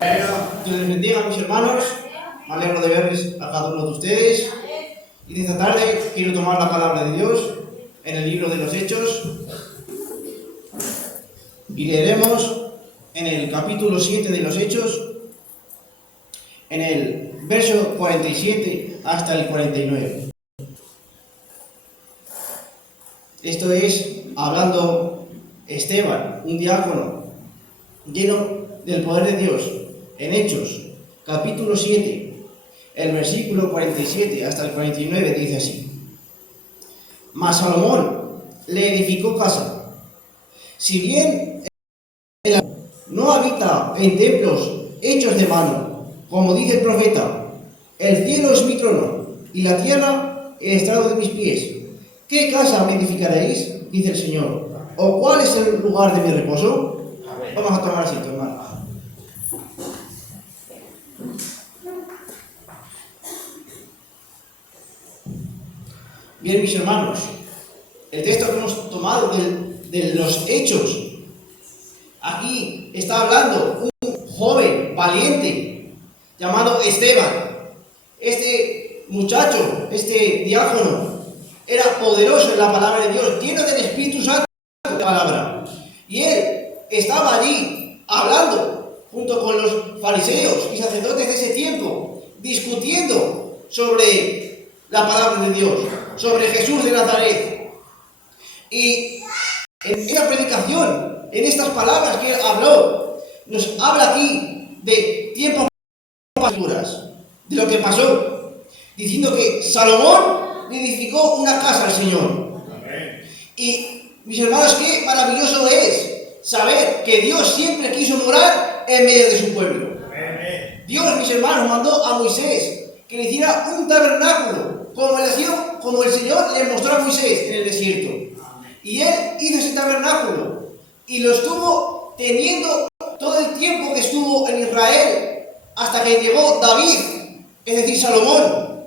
Dios les bendiga, mis hermanos. Me alegro de verles a cada uno de ustedes. Y esta tarde quiero tomar la palabra de Dios en el libro de los Hechos. Y leeremos en el capítulo 7 de los Hechos, en el verso 47 hasta el 49. Esto es hablando Esteban, un diácono lleno del poder de Dios, en Hechos, capítulo 7, el versículo 47 hasta el 49 dice así: Mas Salomón le edificó casa. Si bien él no habita en templos hechos de mano, como dice el profeta, el cielo es mi trono y la tierra el estrado de mis pies. ¿Qué casa me edificaréis? Dice el Señor. ¿O cuál es el lugar de mi reposo? Vamos a tomar asiento, hermano. Bien, mis hermanos, el texto que hemos tomado de los Hechos, aquí está hablando un joven valiente llamado Esteban. Este muchacho, este diácono, era poderoso en la palabra de Dios, lleno del Espíritu Santo de la palabra. Y él estaba allí hablando junto con los fariseos y sacerdotes de ese tiempo, discutiendo sobre la palabra de Dios, sobre Jesús de Nazaret. Y en esa predicación, en estas palabras que él habló, nos habla aquí de tiempos futuros, de lo que pasó, diciendo que Salomón le edificó una casa al Señor. Y mis hermanos, qué maravilloso es saber que Dios siempre quiso morar en medio de su pueblo. Dios, mis hermanos, mandó a Moisés que le hiciera un tabernáculo, como el Señor le mostró a Moisés en el desierto. Y él hizo ese tabernáculo y lo estuvo teniendo todo el tiempo que estuvo en Israel, hasta que llegó David, es decir, Salomón.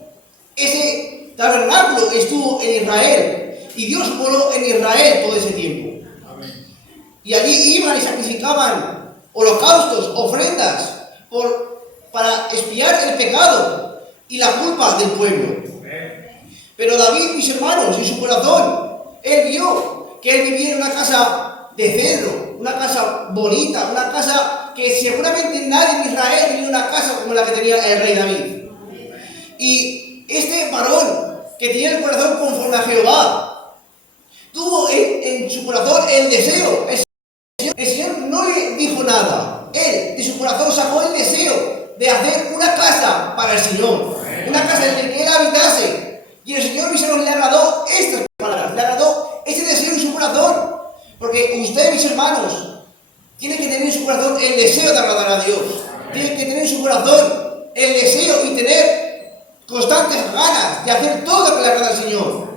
Ese tabernáculo estuvo en Israel y Dios moró en Israel todo ese tiempo. Y allí iban y sacrificaban holocaustos, ofrendas, para expiar el pecado y la culpa del pueblo. Pero David, mis hermanos, en su corazón, él vio que él vivía en una casa de cedro, una casa bonita, una casa que seguramente nadie en Israel tenía una casa como la que tenía el rey David. Y este varón, que tenía el corazón conforme a Jehová, tuvo en su corazón el deseo. El Señor no le dijo nada. Él, de su corazón, sacó el deseo de hacer una casa para el Señor, una casa en la que él habitase. Y el Señor, mis hermanos, le agradó estas palabras, le agradó ese deseo en su corazón. Porque usted, mis hermanos, tiene que tener en su corazón el deseo de agradar a Dios. Tiene que tener en su corazón el deseo y tener constantes ganas de hacer todo lo que le agrada al Señor.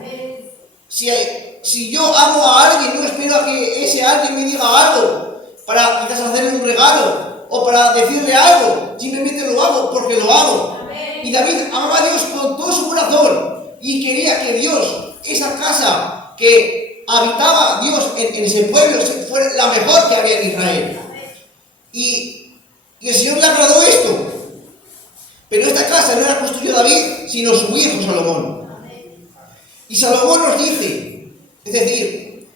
Si yo amo a alguien, no espero a que ese alguien me diga algo para quizás hacerle un regalo o para decirle algo. Simplemente lo hago porque lo hago. Y David amaba a Dios con todo su corazón y quería que Dios, esa casa que habitaba Dios en ese pueblo, fuera la mejor que había en Israel. Y el Señor le agradó esto. Pero esta casa no era construida David, sino su hijo Salomón. Y Salomón nos dice, es decir,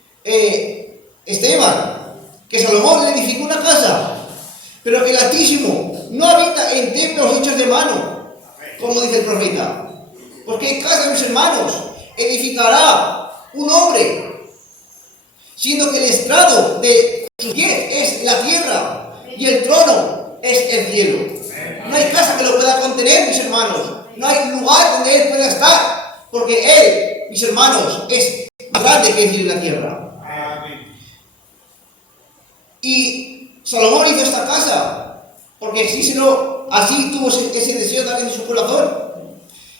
Esteban, que Salomón le edificó una casa, pero que el Altísimo no habita en templos hechos de mano, como dice el profeta. Porque casa, mis hermanos, edificará un hombre, siendo que el estrado de sus pies es la tierra y el trono es el cielo. No hay casa que lo pueda contener, mis hermanos. No hay lugar donde él pueda estar, porque él, mis hermanos, es más grande que el cielo y la tierra. Y Salomón hizo esta casa porque así tuvo ese deseo también en su corazón.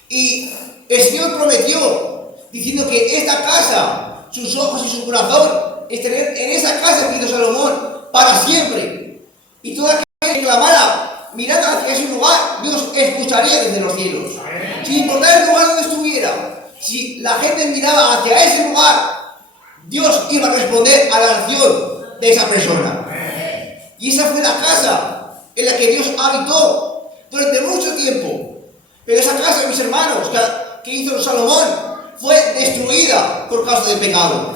Y el Señor prometió, diciendo que esta casa, sus ojos y su corazón, estarían en esa casa que hizo Salomón para siempre. Y toda aquella que clamara mirando hacia ese lugar, Dios escucharía desde los cielos. Sin importar el lugar donde estuviera, si la gente miraba hacia ese lugar, Dios iba a responder a la oración de esa persona. Y esa fue la casa en la que Dios habitó durante mucho tiempo. Pero esa casa, mis hermanos, que hizo Salomón, fue destruida por causa del pecado.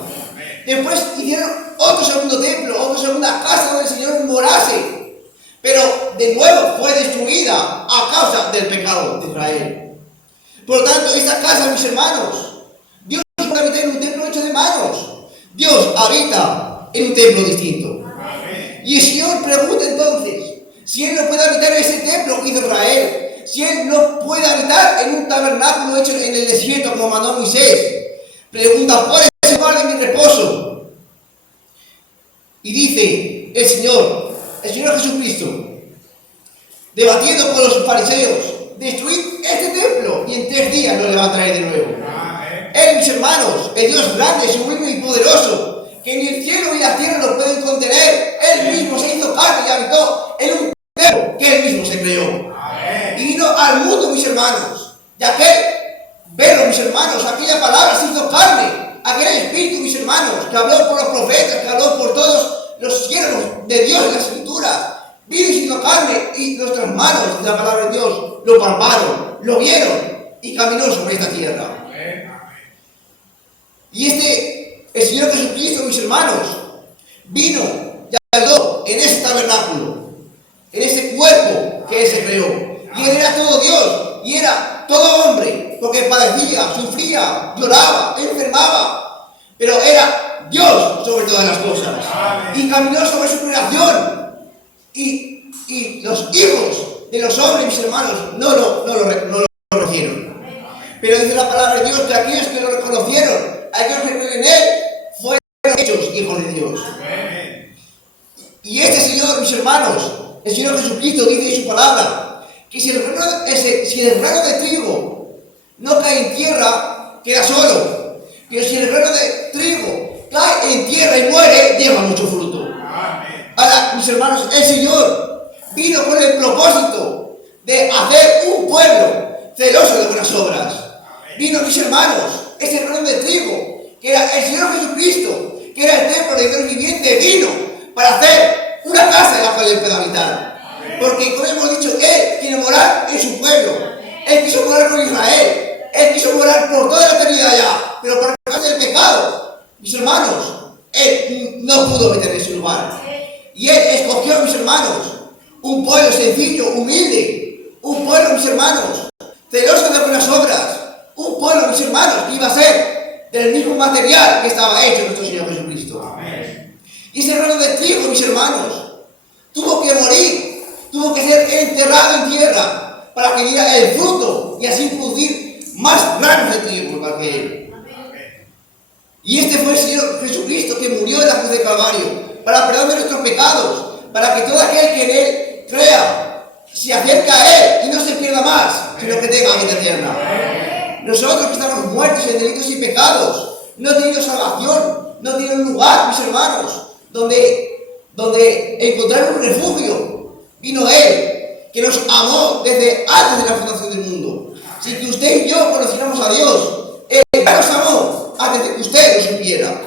Después hicieron otro segundo templo, otra segunda casa donde el Señor morase. Pero de nuevo fue destruida a causa del pecado de Israel. Por lo tanto, esta casa, mis hermanos, Dios no puede habitar en un templo hecho de manos. Dios habita en un templo distinto. Y el Señor pregunta entonces, si Él no puede habitar en ese templo que hizo Israel, si Él no puede habitar en un tabernáculo hecho en el desierto como mandó Moisés, pregunta, ¿cuál es el lugar de mi reposo? Y dice el Señor Jesucristo, debatiendo con los fariseos, destruid este templo y en 3 días lo levantaré de nuevo. Él, mis hermanos, el Dios grande, sublime y poderoso, que ni el cielo ni la tierra lo pueden contener, Él mismo se hizo carne y habitó en un templo que Él mismo se creó. Y vino al mundo, mis hermanos, y aquel verbo, mis hermanos, aquella palabra se hizo carne, aquel espíritu, mis hermanos, que habló por los profetas, que habló por todos los siervos de Dios en las escrituras, vino y se hizo carne, y nuestras manos de la palabra de Dios lo palparon, lo vieron y caminó sobre esta tierra. Y el Señor Jesucristo, mis hermanos, vino y habitó en ese tabernáculo, en ese cuerpo que Él se creó. Y Él era todo Dios, y era todo hombre, porque padecía, sufría, lloraba, enfermaba, pero era Dios sobre todas las cosas. Y caminó sobre su creación. Y los hijos de los hombres, mis hermanos, no lo reconocieron. Pero dice la palabra de Dios que aquellos que lo reconocieron, aquellos que creen en Él, fueron hechos hijos de Dios. Y este Señor, mis hermanos, el Señor Jesucristo dice en su palabra, que si el grano de trigo no cae en tierra, queda solo. Pero si el grano de trigo cae en tierra y muere, lleva mucho fruto. Ahora, mis hermanos, el Señor vino con el propósito de hacer un pueblo celoso de buenas obras. Vino, mis hermanos, ese grano de trigo, que era el Señor Jesucristo, que era el templo de Dios viviente, vino para hacer una casa en la cual Él pueda habitar. Porque, como hemos dicho, Él quiere morar en su pueblo. Él quiso morar con Israel. Él quiso morar por toda la eternidad ya. Pero por causa del pecado, mis hermanos, Él no pudo meter en su lugar. Y Él escogió, mis hermanos, un pueblo sencillo, humilde. Un pueblo, mis hermanos, celoso de buenas obras. Un pueblo, mis hermanos, que iba a ser del mismo material que estaba hecho nuestro Señor Jesucristo. Y ese grano de trigo, mis hermanos, tuvo que morir, tuvo que ser enterrado en tierra para que diera el fruto y así producir más granos de trigo igual que Él. Y este fue el Señor Jesucristo que murió en la cruz de Calvario para perdón de nuestros pecados, para que todo aquel que en Él crea se acerque a Él y no se pierda más, sino que tenga vida eterna. Nosotros que estamos muertos en delitos y pecados, no teniendo salvación, no teniendo lugar, mis hermanos, donde encontrar un refugio, vino Él, que nos amó desde antes de la fundación del mundo. Si que usted y yo conociéramos a Dios, Él ya nos amó antes de que usted lo supiera.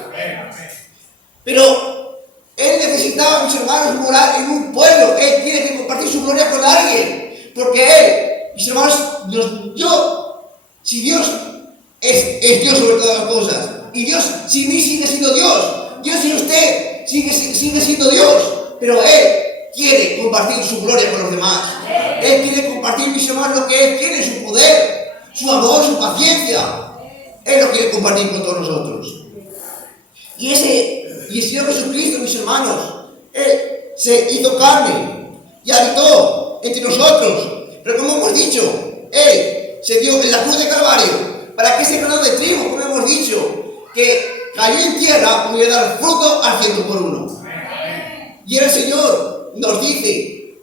Pero Él necesitaba, mis hermanos, morar en un pueblo. Él tiene que compartir su gloria con alguien. Porque Él, mis hermanos, si Dios es Dios sobre todas las cosas, y Dios sin mí sigue siendo Dios, Dios sin usted sigue siendo Dios, pero Él quiere compartir su gloria con los demás. Él quiere compartir, mis hermanos, lo que Él tiene, su poder, su amor, su paciencia. Él lo quiere compartir con todos nosotros. Y el Señor Jesucristo, mis hermanos, Él se hizo carne y habitó entre nosotros. Pero como hemos dicho, Él se dio en la cruz de Calvario para que ese grano de trigo, como hemos dicho, que cayó en tierra, pudiera dar fruto al 100 por 1. Y el Señor nos dice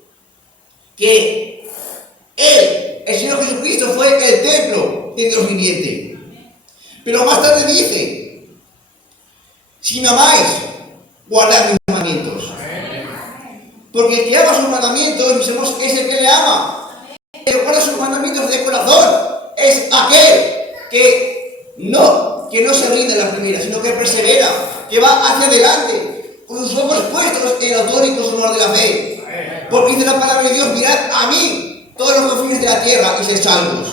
que Él, el Señor Jesucristo, fue el templo de Dios viviente. Pero más tarde dice, si me amáis, guardad mis mandamientos. Porque el que ama sus mandamientos, mis hermanos, es el que le ama. El que guarda sus mandamientos de corazón es aquel que no se rinde en la primera, sino que persevera, que va hacia adelante, con sus ojos puestos en el autor y consumador de la fe. Porque dice la palabra de Dios, mirad a mí, todos los confines de la tierra, y sed salvos.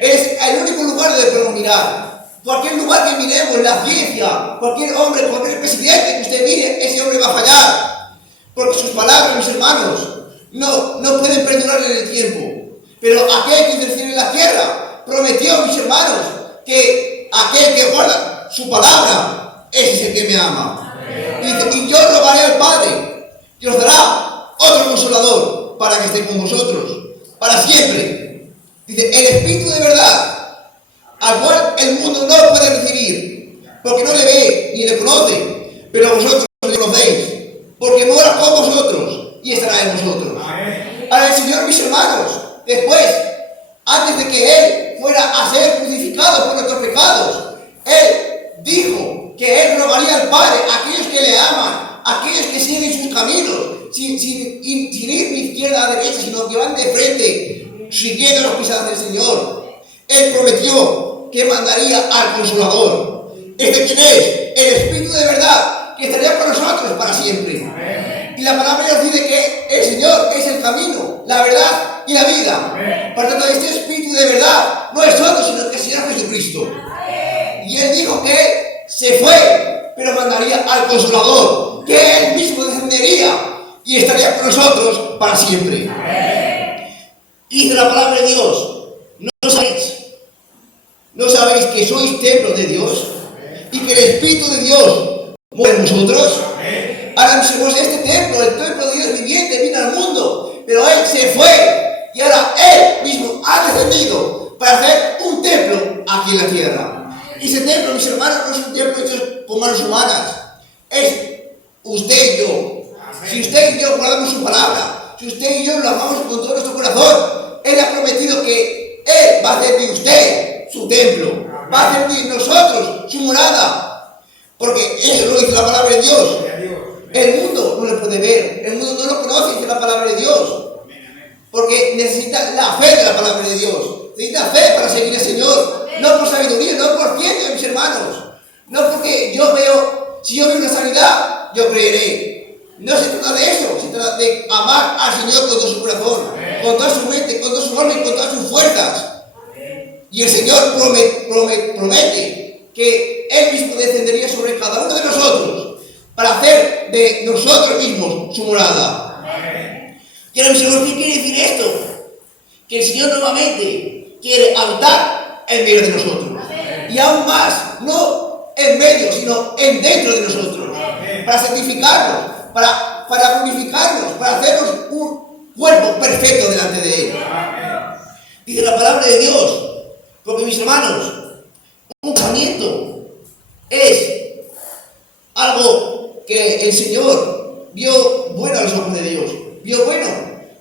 Es el único lugar donde podemos mirar. Cualquier lugar que miremos, la ciencia, cualquier hombre, cualquier presidente que usted mire, ese hombre va a fallar. Porque sus palabras, mis hermanos, no pueden perdurar en el tiempo. Pero aquel que intercede en la tierra prometió, mis hermanos, que aquel que guarda su palabra, ese es el que me ama. Dice, y yo rogaré al Padre y os dará otro consolador para que esté con vosotros para siempre. Dice, el Espíritu de verdad, al cual el mundo no puede recibir, porque no le ve ni le conoce, pero vosotros le conocéis, porque mora con vosotros y estará en vosotros. Ahora el Señor, mis hermanos, después, antes de que Él fuera a ser crucificado por nuestros pecados, Él dijo que Él rogaría al Padre a aquellos que le aman, a aquellos que siguen sus caminos, sin ir ni izquierda a derecha, sino que van de frente, siguiendo las pisadas del Señor. Él prometió que mandaría al Consolador. ¿Este quién es? El Espíritu de verdad, que estaría con nosotros para siempre. Y la palabra nos dice que el Señor es el camino, la verdad y la vida. Por tanto, este Espíritu de verdad no es otro, sino que el Señor Jesucristo. Y Él dijo que Él se fue, pero mandaría al Consolador, que Él mismo descendería y estaría con nosotros para siempre. Y dice la palabra de Dios, ¿no sabéis que sois templo de Dios y que el Espíritu de Dios mora en vosotros? Ahora, mis hermanos, este templo, el templo de Dios viviente, vino al mundo, pero Él se fue y ahora Él mismo ha descendido para hacer un templo aquí en la tierra. Y ese templo, mis hermanos, no es un templo hecho con manos humanas, es usted y yo. Si usted y yo guardamos su palabra, si usted y yo lo amamos con todo nuestro corazón, Él ha prometido que Él va a hacer de usted su templo, va a hacer de nosotros su morada, porque eso lo dice la palabra de Dios. El mundo no lo puede ver, el mundo no lo conoce, dice la palabra de Dios, porque necesita la fe de la palabra de Dios, necesita fe para seguir al Señor, no por sabiduría, no por ciencia, mis hermanos, no porque yo veo, si yo veo una sanidad, yo creeré. No se trata de eso, se trata de amar al Señor con todo su corazón, con toda su mente, con todo su alma y con todas sus fuerzas. Y el Señor promete que Él mismo descendería sobre cada uno de nosotros para hacer de nosotros mismos su morada. Y ahora, mis hermanos, ¿qué quiere decir esto? Que el Señor nuevamente quiere habitar en medio de nosotros. Y aún más, no en medio, sino en dentro de nosotros, para santificarnos, para purificarnos, para hacernos un cuerpo perfecto delante de Él. Dice la palabra de Dios, porque, mis hermanos, un casamiento es algo que el Señor vio bueno a los ojos de Dios, vio bueno,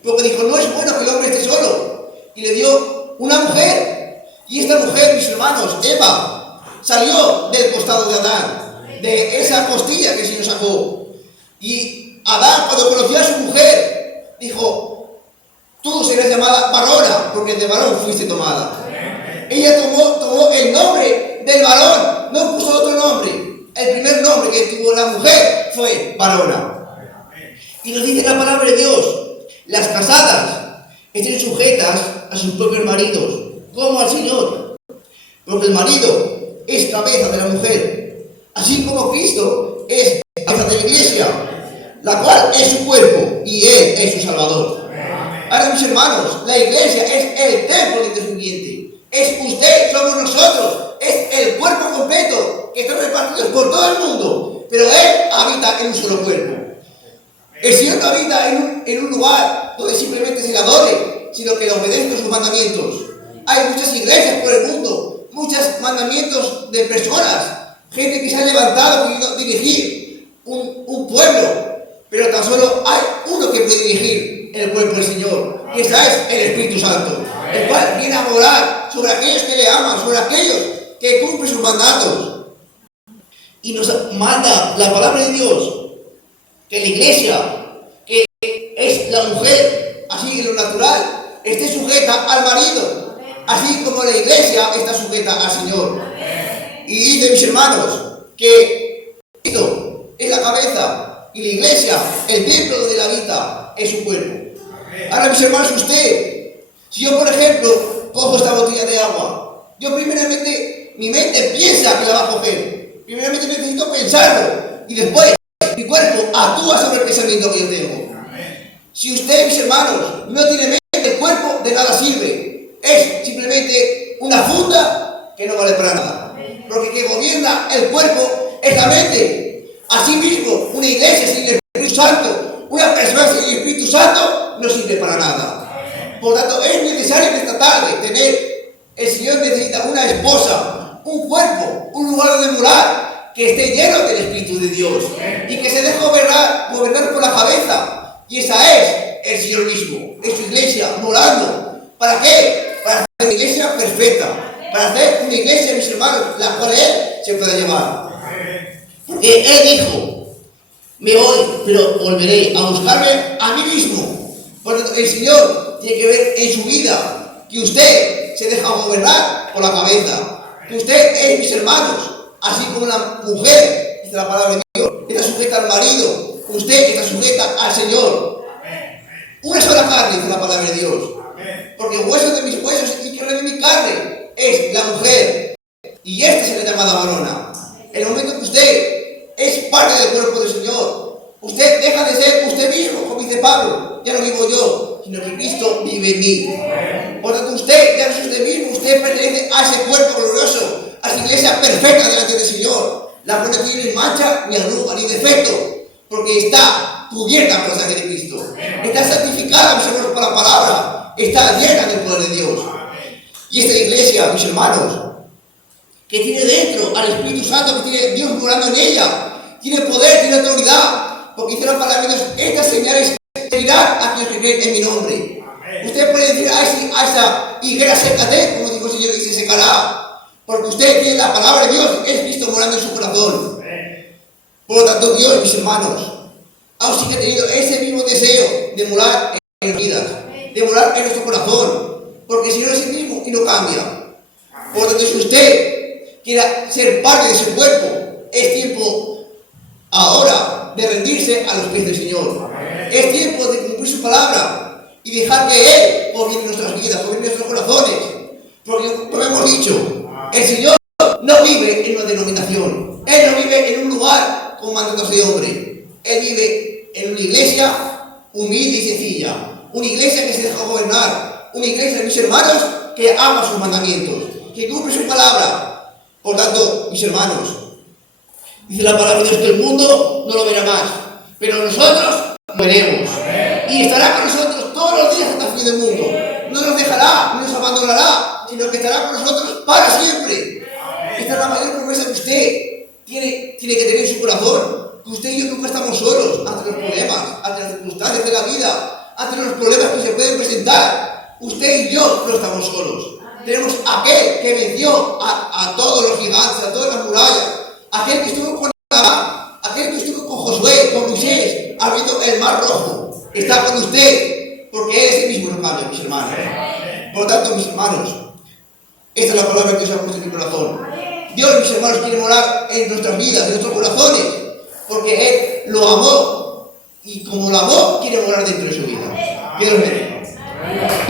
porque dijo, no es bueno que el hombre esté solo, y le dio una mujer, y esta mujer, mis hermanos, Eva, salió del costado de Adán, de esa costilla que el Señor sacó. Y Adán, cuando conoció a su mujer, dijo, tú serás llamada varona, porque de varón fuiste tomada. Ella tomó el nombre del varón, no puso otro nombre. El primer nombre que tuvo la mujer fue varona. Y nos dice la palabra de Dios, las casadas estén sujetas a sus propios maridos, como al Señor, porque el marido es cabeza de la mujer, así como Cristo es cabeza de la iglesia, la cual es su cuerpo y Él es su Salvador. Ahora, mis hermanos, la iglesia es el templo de Dios viviente. Es usted, somos nosotros, es el cuerpo completo que está repartido por todo el mundo, pero Él habita en un solo cuerpo. El Señor no habita en un lugar donde simplemente se le adore, sino que le obedezca sus mandamientos. Hay muchas iglesias por el mundo, muchos mandamientos de personas, gente que se ha levantado queriendo dirigir un pueblo, pero tan solo hay uno que puede dirigir el cuerpo del Señor, y ese es el Espíritu Santo, el cual viene a morar sobre aquellos que le aman, sobre aquellos que cumplen sus mandatos. Y nos manda la palabra de Dios que la iglesia, que es la mujer, así en lo natural, esté sujeta al marido, así como la iglesia está sujeta al Señor. Y dice, mis hermanos, que Cristo es la cabeza y la iglesia, el templo donde Él habita, es su cuerpo. Ahora, mis hermanos, usted, si yo, por ejemplo, cojo esta botella de agua, yo primeramente, mi mente piensa que la va a coger. Primeramente necesito pensarlo. Y después, mi cuerpo actúa sobre el pensamiento que yo tengo. Si usted, mis hermanos, no tiene mente, el cuerpo de nada sirve. Es simplemente una funda que no vale para nada. Porque que gobierna el cuerpo es la mente. Asimismo, una iglesia sin el Espíritu Santo, una persona sin el Espíritu Santo, no sirve para nada. Por tanto, es necesario en esta tarde el Señor necesita una esposa, un cuerpo, un lugar donde morar, que esté lleno del Espíritu de Dios y que se deje gobernar por la cabeza. Y esa es el Señor mismo, es su iglesia, morando. ¿Para qué? Para hacer una iglesia perfecta, para hacer una iglesia, mis hermanos, la cual Él se pueda llevar. Porque Él dijo, me voy, pero volveré a buscarme a mí mismo. Por tanto, el Señor tiene que ver en su vida que usted se deja gobernar por la cabeza, que usted es, mis hermanos, así como una mujer, dice la palabra de Dios, está sujeta al marido, usted está sujeta al Señor. Una sola carne, dice la palabra de Dios. Porque hueso de mis huesos y carne de mi carne es la mujer. Y esta se le llama varona. En el momento que usted es parte del cuerpo del Señor, usted deja de ser usted mismo, como dice Pablo. Ya no vivo yo, sino que Cristo vive en mí. Por tanto, usted ya no es usted mismo, usted pertenece a ese cuerpo glorioso, a esa iglesia perfecta delante del Señor, la cual no tiene ni mancha, ni arruga, ni defecto, porque está cubierta por la sangre de Cristo. Está santificada, mis hermanos, por la palabra. Está llena del poder de Dios. Y esta iglesia, mis hermanos, que tiene dentro al Espíritu Santo, que tiene Dios morando en ella, tiene poder, tiene autoridad, porque dice la palabra de Dios, estas señales seguirán a aquellos que creen en mi nombre. Usted puede decir a esa higuera, sécate, como dijo el Señor, y se secará, porque usted tiene la palabra de Dios, es Cristo morando en su corazón. Por lo tanto, Dios, mis hermanos, aún sigue teniendo ese mismo deseo de morar en nuestras vidas, de morar en nuestro corazón, porque si no es el mismo y no cambia. Por lo tanto, si usted quiera ser parte de su cuerpo, es tiempo ahora de rendirse a los pies del Señor. Es tiempo de cumplir su palabra y dejar que Él gobierne nuestras vidas, gobierne nuestros corazones. Porque, como hemos dicho, el Señor no vive en una denominación, Él no vive en un lugar con mandatos de hombre. Él vive en una iglesia humilde y sencilla, una iglesia que se deja gobernar, una iglesia, mis hermanos, que ama sus mandamientos, que cumple su palabra. Por tanto, mis hermanos, dice la palabra de Dios que el mundo no lo verá más, pero nosotros lo veremos. Y estará con nosotros todos los días hasta el fin del mundo. No nos dejará, no nos abandonará, sino que estará con nosotros para siempre. Esta es la mayor promesa que usted tiene que tener en su corazón. Que usted y yo nunca estamos solos ante los problemas, ante las circunstancias de la vida, ante los problemas que se pueden presentar. Usted y yo no estamos solos. Tenemos aquel que venció a todos los gigantes, a todas las murallas, aquel que estuvo con Abraham, aquel que estuvo con Josué, con Moisés, abriendo el mar rojo. Está con usted, porque Él es el mismo, no cambia, mis hermanos. Por lo tanto, mis hermanos, esta es la palabra que Dios ha puesto en mi corazón. Dios, mis hermanos, quiere morar en nuestras vidas, en nuestros corazones, porque Él lo amó, y como lo amó, quiere morar dentro de su vida. Que Dios bendiga.